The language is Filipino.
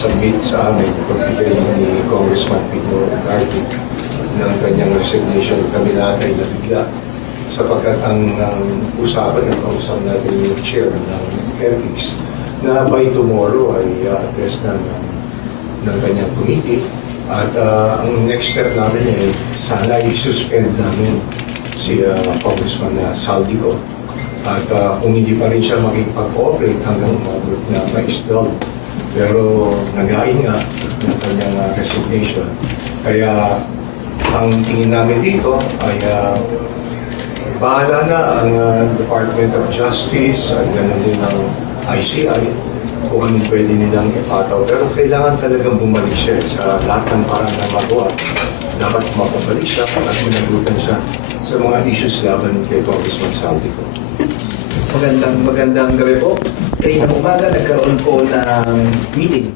submit sa amin pagbigay ni Congressman Pino Gardi ng kanyang resignation. Kami lahat ay nabigla sapagkat ang usapan ng kausap natin yung chair ng ethics na by tomorrow ay address ng kanyang committee at ang next step namin ay sana i-suspend namin si Congressman Saldico at kung hindi pa rin siya makikipag-cooperate hanggang umabot na ma-expel. Pero nagain nga ng kanyang resignation. Kaya ang tingin namin dito ay bahala na ang Department of Justice at ganoon din ang ICI kung anong pwede nilang ipataw. Pero kailangan talagang bumalik siya sa lahat ng parang na magawa. Dapat makabalik siya at managutan siya sa mga issues laban kay Congressman Saldico. Magandang gabi po. Kayo ng umaga, nagkaroon po ng meeting